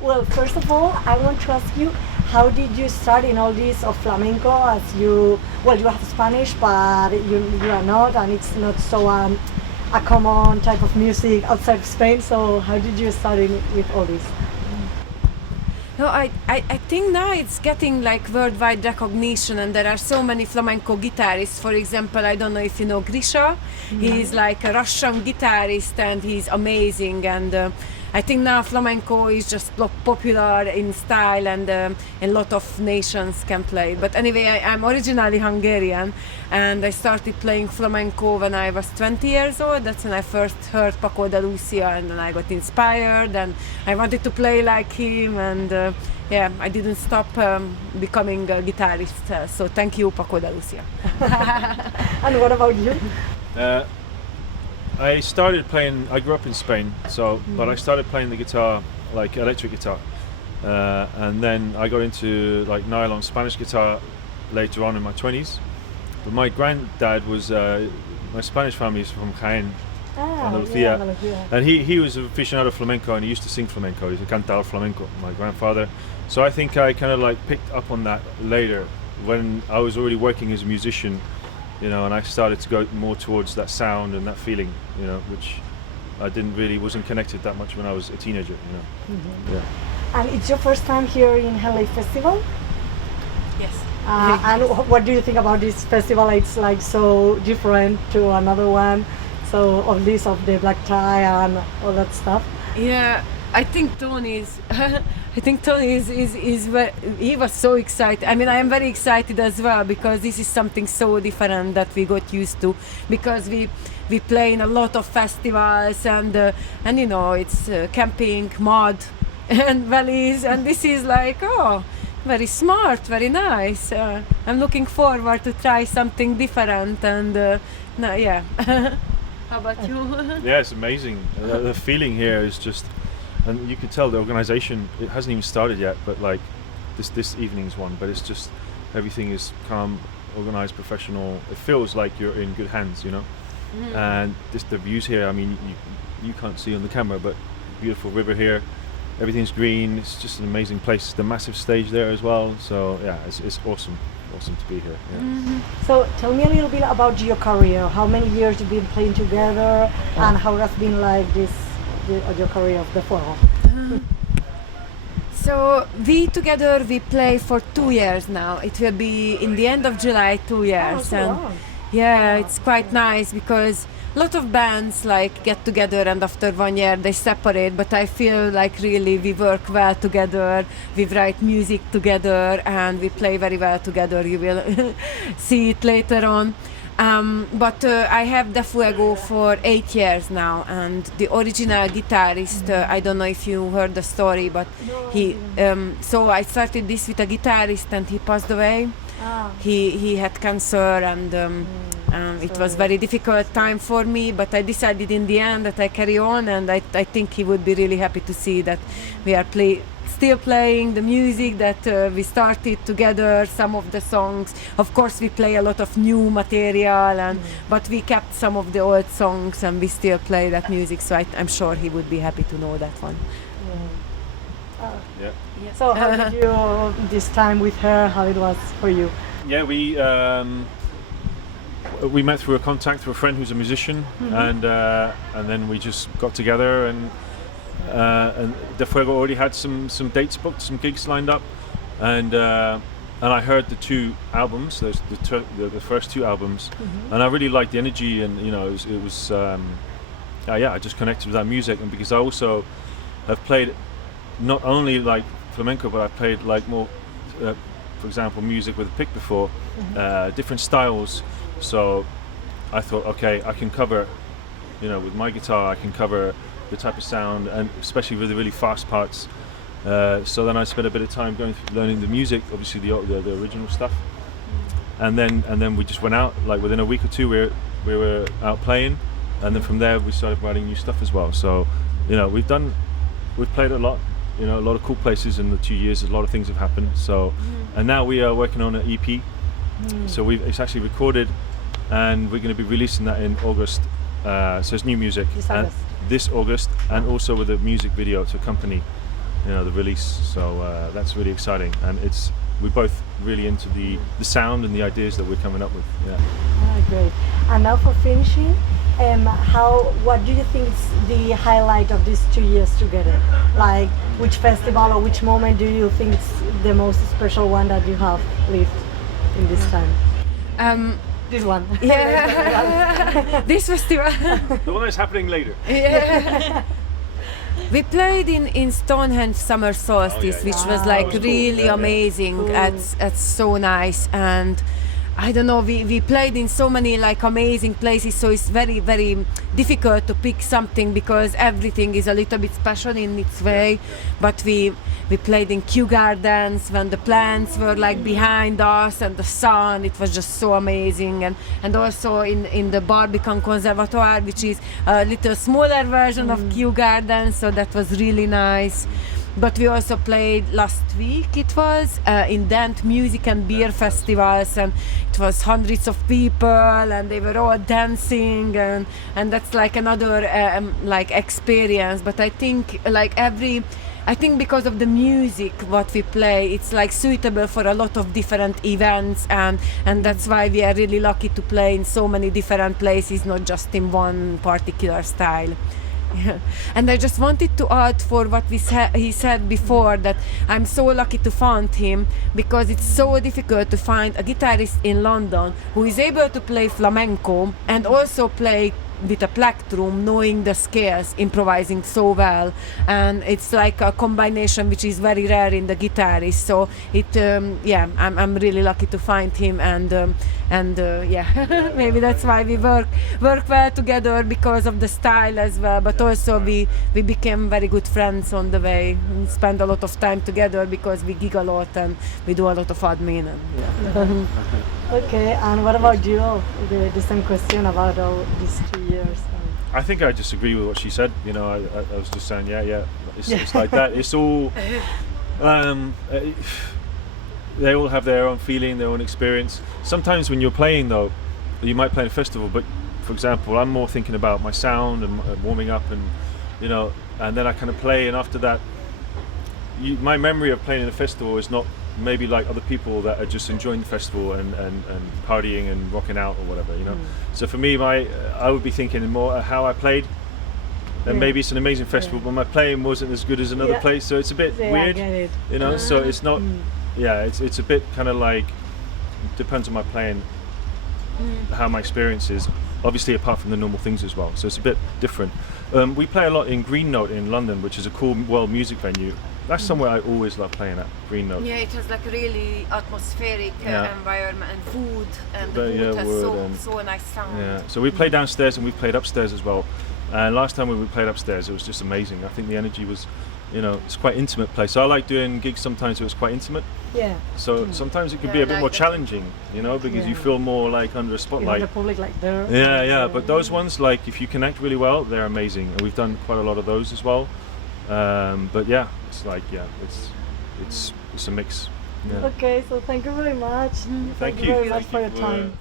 Well, first of all, I want to ask you, how did you start in all this of flamenco? As you, well, you have Spanish, but you are not, and it's not so a common type of music outside of Spain. So how did you start with all this? No, I think now it's getting like worldwide recognition, and there are so many flamenco guitarists. For example, I don't know if you know Grisha. He's like a Russian guitarist and he's amazing, and I think now flamenco is just popular in style, and a lot of nations can play it. But anyway, I'm originally Hungarian, and I started playing flamenco when I was 20 years old. That's when I first heard Paco de Lucia, and then I got inspired and I wanted to play like him, and yeah, I didn't stop becoming a guitarist. So thank you, Paco de Lucia. And what about you? I started playing, I grew up in Spain, so but I started playing the guitar, like electric guitar, and then I got into like nylon Spanish guitar later on in my 20s. But my granddad was, my Spanish family is from Jaén, Andalucía, and he was an aficionado flamenco, and he used to sing flamenco. He's a cantar flamenco, my grandfather. So I think I kind of like picked up on that later when I was already working as a musician, you know, and I started to go more towards that sound and that feeling, you know, which I wasn't connected that much when I was a teenager, you know. Yeah. And it's your first time here in Henley Festival? Yes. And what do you think about this festival? It's like so different to another one, so of the black tie and all that stuff. Yeah, I think Tony is. He was so excited. I mean, I am very excited as well, because this is something so different that we got used to. Because we play in a lot of festivals, and you know, it's camping, mud, and valleys, and this is like, oh, very smart, very nice. I'm looking forward to try something different, and yeah. How about you? Yeah, it's amazing. The feeling here is just, and you can tell the organization, it hasn't even started yet, but like this evening's one, but it's just, everything is calm, organized, professional. It feels like you're in good hands, you know. And just the views here, I mean, you can't see on the camera, but beautiful river here, everything's green. It's just an amazing place. The massive stage there as well, so yeah, it's awesome to be here. Yeah. So tell me a little bit about your career. How many years you've been playing together, and how has been like your career of the Fuego? So we play for 2 years now. It will be in the end of July, 2 years. So and long. yeah, it's quite nice, because a lot of bands like get together and after 1 year they separate, but I feel like really we work well together. We write music together and we play very well together. You will see it later on. But I have the Fuego for 8 years now, and the original guitarist, I don't know if you heard the story, but so I started this with a guitarist and he passed away. He had cancer, and it was very difficult time for me, but I decided in the end that I carry on, and I think he would be really happy to see that we are still playing the music that we started together, some of the songs. Of course we play a lot of new material, but we kept some of the old songs and we still play that music, so I'm sure he would be happy to know that one. Yeah. So how did you, this time with her, how it was for you? Yeah, we met through a contact through a friend who's a musician, and then we just got together, and the Fuego already had some dates booked, some gigs lined up, and I heard the two albums, the first two albums, and I really liked the energy, and you know, it was I just connected with that music, and because I also have played not only like flamenco, but I played like more, for example, music with a pick before, different styles. So I thought, okay, I can cover, you know, with my guitar, I can cover the type of sound, and especially with the really fast parts. So then I spent a bit of time going through learning the music, obviously the original stuff, and then we just went out. Like within a week or two, we were out playing, and then from there we started writing new stuff as well. So, you know, we've played a lot, you know, a lot of cool places in the 2 years. A lot of things have happened. So, and now we are working on an EP, So it's actually recorded, and we're going to be releasing that in August. So it's new music. This August, and also with a music video to accompany, the release. So that's really exciting, and we're both really into the sound and the ideas that we're coming up with. Yeah. Great. And now for finishing, what do you think is the highlight of these 2 years together? Like, which festival or which moment do you think is the most special one that you have lived in this time? This one. Yeah. This festival. The one that's happening later. Yeah. We played in Stonehenge Summer Solstice, which was like really amazing. Cool. It's so nice, and I don't know, we played in so many like amazing places, so it's very, very difficult to pick something because everything is a little bit special in its way. But we played in Kew Gardens when the plants were like behind us and the sun. It was just so amazing, and also in the Barbican Conservatoire, which is a little smaller version of Kew Gardens, so that was really nice. But we also played last week, it was, in Dent Music and Beer Festivals, and it was hundreds of people, and they were all dancing, and that's like another like experience. But I think because of the music what we play, it's like suitable for a lot of different events, and that's why we are really lucky to play in so many different places, not just in one particular style. Yeah. And I just wanted to add for what he said before, that I'm so lucky to find him, because it's so difficult to find a guitarist in London who is able to play flamenco and also play with a plectrum, knowing the scales, improvising so well, and it's like a combination which is very rare in the guitarist. So I'm really lucky to find him, and maybe that's why we work well together, because of the style as well. But also we became very good friends on the way. We spend a lot of time together because we gig a lot and we do a lot of admin. Okay, and what about you? The same question about all these 2 years. I think I just agree with what she said. I was just saying, it's like that. It's all. They all have their own feeling, their own experience. Sometimes when you're playing, though, you might play in a festival, but for example, I'm more thinking about my sound and warming up, and and then I kind of play, and after that, my memory of playing in a festival is not maybe like other people that are just enjoying the festival and partying and rocking out or whatever. So for me, I would be thinking more how I played, and maybe it's an amazing festival, but my playing wasn't as good as another place, so it's a bit weird. I get it. So it's not. It's a bit kind of like, depends on my playing, how my experience is. Obviously, apart from the normal things as well, so it's a bit different. We play a lot in Green Note in London, which is a cool world music venue. That's somewhere I always love playing at, Green Note. Yeah, it has like a really atmospheric environment, and food, and the wood has so nice sound. Yeah, so we play downstairs and we've played upstairs as well. And last time we played upstairs, it was just amazing. I think the energy was, it's quite intimate place. So I like doing gigs sometimes where it's quite intimate. Yeah. So sometimes it can be a bit more challenging, because you feel more like under a spotlight. The public like there. Yeah. But those ones, like if you connect really well, they're amazing, and we've done quite a lot of those as well. But yeah, it's like it's a mix. Yeah. Okay, so thank you very much. Thank you you very much for your time.